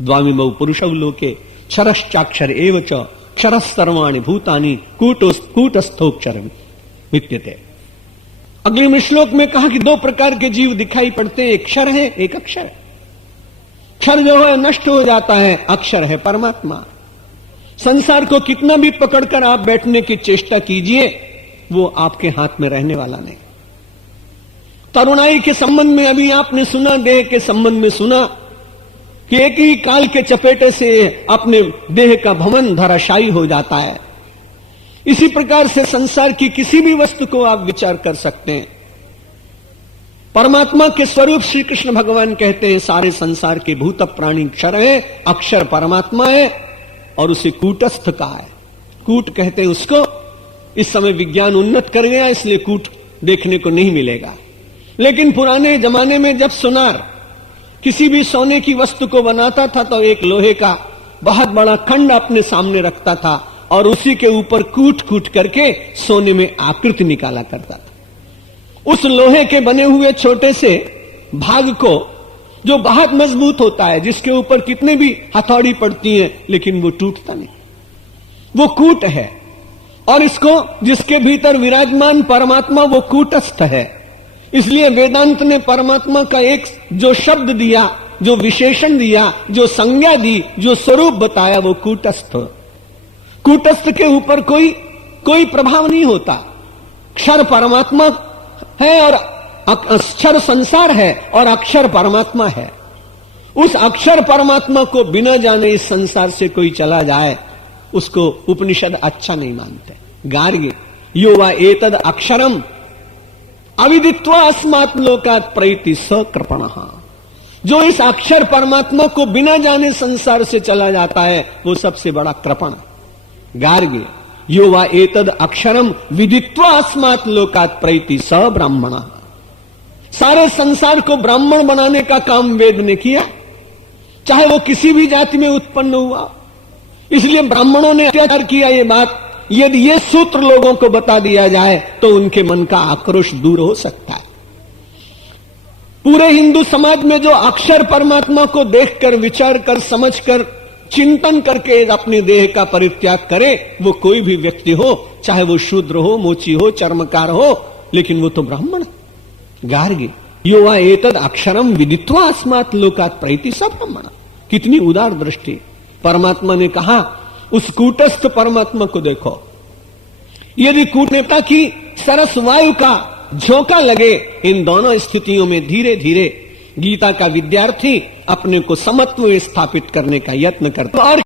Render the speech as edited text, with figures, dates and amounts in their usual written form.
द्वामिमौ पुरुषौ लोके क्षरश्चाक्षर एव च क्षरः सर्वाणि भूतानि कूटस्थोक्षर विद्यते। अगले श्लोक में कहा कि दो प्रकार के जीव दिखाई पड़ते हैं, एक क्षर है एक अक्षर है। क्षर जो है नष्ट हो जाता है, अक्षर है परमात्मा। संसार को कितना भी पकड़कर आप बैठने की चेष्टा कीजिए, वो आपके हाथ में रहने वाला नहीं। तरुणाई के संबंध में अभी आपने सुना, देह के संबंध में सुना कि एक ही काल के चपेटे से अपने देह का भवन धराशायी हो जाता है। इसी प्रकार से संसार की किसी भी वस्तु को आप विचार कर सकते हैं। परमात्मा के स्वरूप श्री कृष्ण भगवान कहते हैं सारे संसार के भूत प्राणी क्षर है, अक्षर परमात्मा है और उसे कूटस्थ का है। कूट कहते हैं उसको। इस समय विज्ञान उन्नत कर गया, इसलिए कूट देखने को नहीं मिलेगा। लेकिन पुराने जमाने में जब सुनार किसी भी सोने की वस्तु को बनाता था तो एक लोहे का बहुत बड़ा खंड अपने सामने रखता था और उसी के ऊपर कूट कूट करके सोने में आकृति निकाला करता था। उस लोहे के बने हुए छोटे से भाग को, जो बहुत मजबूत होता है, जिसके ऊपर कितने भी हथौड़ी पड़ती है लेकिन वो टूटता नहीं, वो कूट है। और इसको जिसके भीतर विराजमान परमात्मा वो कूटस्थ है। इसलिए वेदांत ने परमात्मा का एक जो शब्द दिया, जो विशेषण दिया, जो संज्ञा दी, जो स्वरूप बताया, वो कूटस्थ। कूटस्थ के ऊपर कोई प्रभाव नहीं होता। क्षर परमात्मा है और अक्षर संसार है और अक्षर परमात्मा है। उस अक्षर परमात्मा को बिना जाने इस संसार से कोई चला जाए, उसको उपनिषद अच्छा नहीं मानते। गार्ग्य यो वा एतद अक्षरम अविदित्वा अस्मात् लोकात् प्रैति सकृपणः। जो इस अक्षर परमात्मा को बिना जाने संसार से चला जाता है, वो सबसे बड़ा कृपण। गार्ग्य यो वा एतद अक्षरम विदित्वा अस्मात् लोकात् प्रैति स ब्राह्मणः। सारे संसार को ब्राह्मण बनाने का काम वेद ने किया, चाहे वो किसी भी जाति में उत्पन्न हुआ। इसलिए ब्राह्मणों ने अत्याचार किया। ये बात यदि ये सूत्र लोगों को बता दिया जाए तो उनके मन का आक्रोश दूर हो सकता है। पूरे हिंदू समाज में जो अक्षर परमात्मा को देखकर, विचार कर, समझकर, चिंतन करके अपने देह का परित्याग करे, वो कोई भी व्यक्ति हो, चाहे वो शूद्र हो, मोची हो, चर्मकार हो, लेकिन वो तो ब्राह्मण है। गार्ग्य यो वा एतद अक्षरम विदित्वा अस्मात् लोकात् प्रैति स ब्राह्मण। कितनी उदार दृष्टि। परमात्मा ने कहा उस कूटस्थ परमात्मा को देखो। यदि कूटनेता की सरस वायु का झोंका लगे, इन दोनों स्थितियों में धीरे धीरे गीता का विद्यार्थी अपने को समत्व में स्थापित करने का यत्न करता है। और